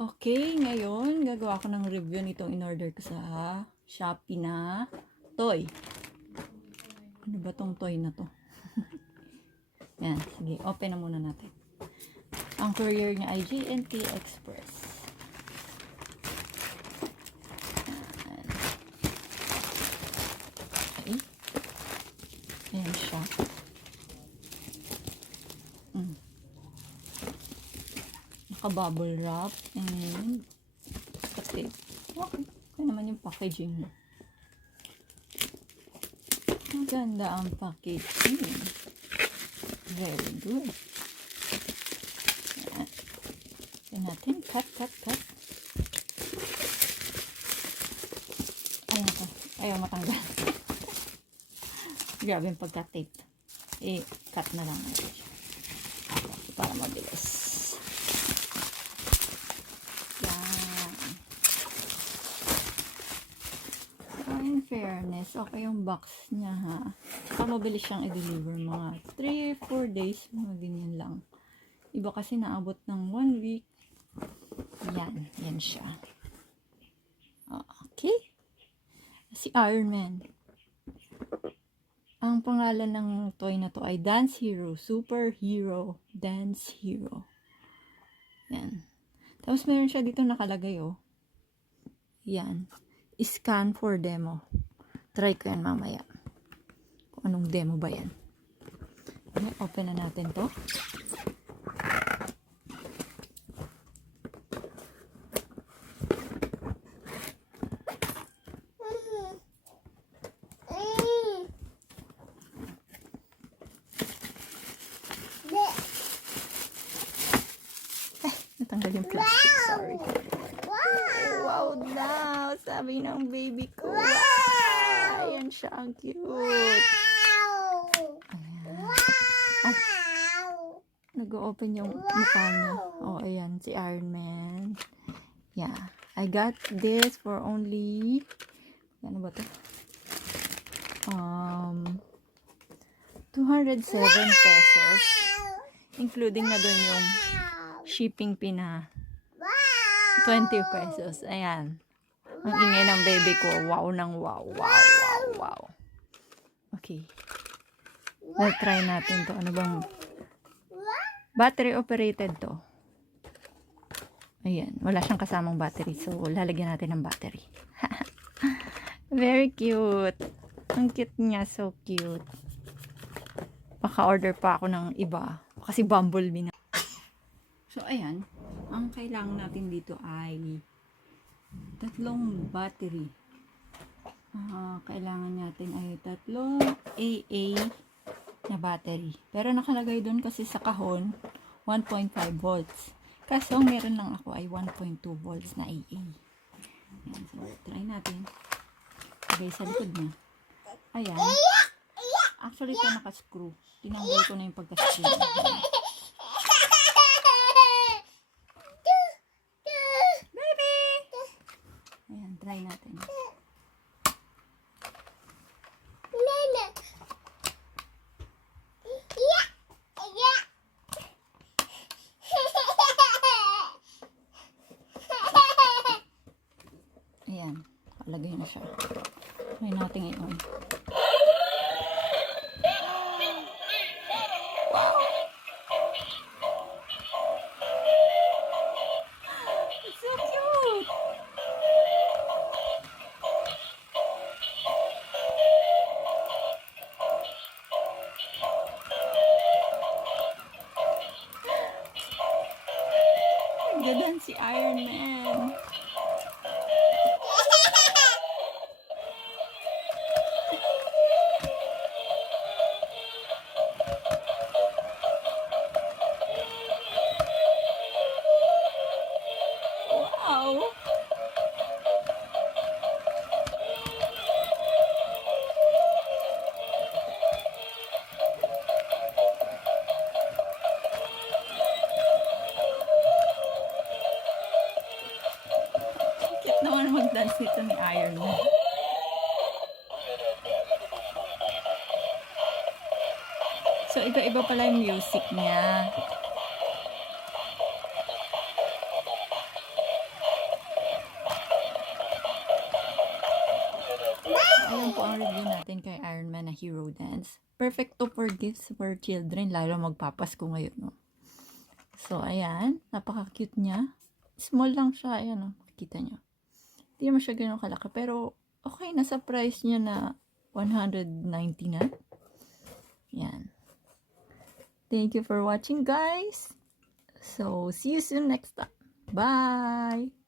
Okay, ngayon gagawa ko ng review nitong in-order ko sa Shopee na toy. Ano ba tong toy na to? Yan, sige, open na muna natin. Ang courier niya ay G&T Express. Yan. Okay. Ayan siya. Naka-bubble wrap and tape. Okay. Kaya naman yung packaging mo. Maganda ang packaging. Very good. Ayan natin. Cut. Ayan ako. Ayaw matanggal. Grabe yung pagka-tape. I-cut na lang natin siya. Para mabilis. In fairness, okay yung box niya ha. Saka mabilis siyang i-deliver, mga 3-4 days, mga ganyan lang. Iba kasi naabot ng 1 week. Yan siya. Okay. Si Iron Man. Ang pangalan ng toy na to ay Dance Hero, Superhero Dance Hero. Yan. Tapos meron siya dito nakalagay Yan. Scan for demo. Try ko yan mamaya. Kung anong demo ba yan. Okay, open na natin to. Natanggal yung plastic. Sorry. Wow daw, sabi ng baby ko. Wow! Ayan siya, ang cute. Ayan. Ay, nag-open yung mukha niya. Ayan, si Iron Man. Yeah, I got this for only, ano ba to? 207 pesos. Including na dun yung shipping fee na 20 pesos. Ayan. Ang ingay ng baby ko. Wow nang wow. Wow. Okay. Let's try natin to. Ano bang battery operated to? Ayan. Wala siyang kasamang battery. So, lalagyan natin ng battery. Very cute. Ang cute niya. So cute. Paka-order pa ako ng iba. Kasi bumblebee na. So, ayan. Ang kailangan natin dito ay 3 battery. Kailangan natin ay 3 AA na battery. Pero nakalagay doon kasi sa kahon 1.5 volts. Kaso meron lang ako ay 1.2 volts na AA. Ayan, so try natin. Okay, sa likod niya. Ayan. Actually, ito naka-screw. Tinanggal ko na yung pagka-screw. Try natin. Ayan. Kalagay na siya. Try natin i-on. Gadan si Iron Man. Wow. Naman mag-dance nito ni Iron Man. So, iba-iba pala yung music niya. ang review natin kay Iron Man na Hero Dance. Perfect to for gifts for children, lalo magpapasko ngayon, no? So, ayan. Napaka-cute niya. Small lang siya. Ayan, no? Makikita niyo. Hindi naman siya ganun kalaki. Pero, okay na sa price niya na 190 na. Yan. Thank you for watching, guys. So, see you soon next time. Bye!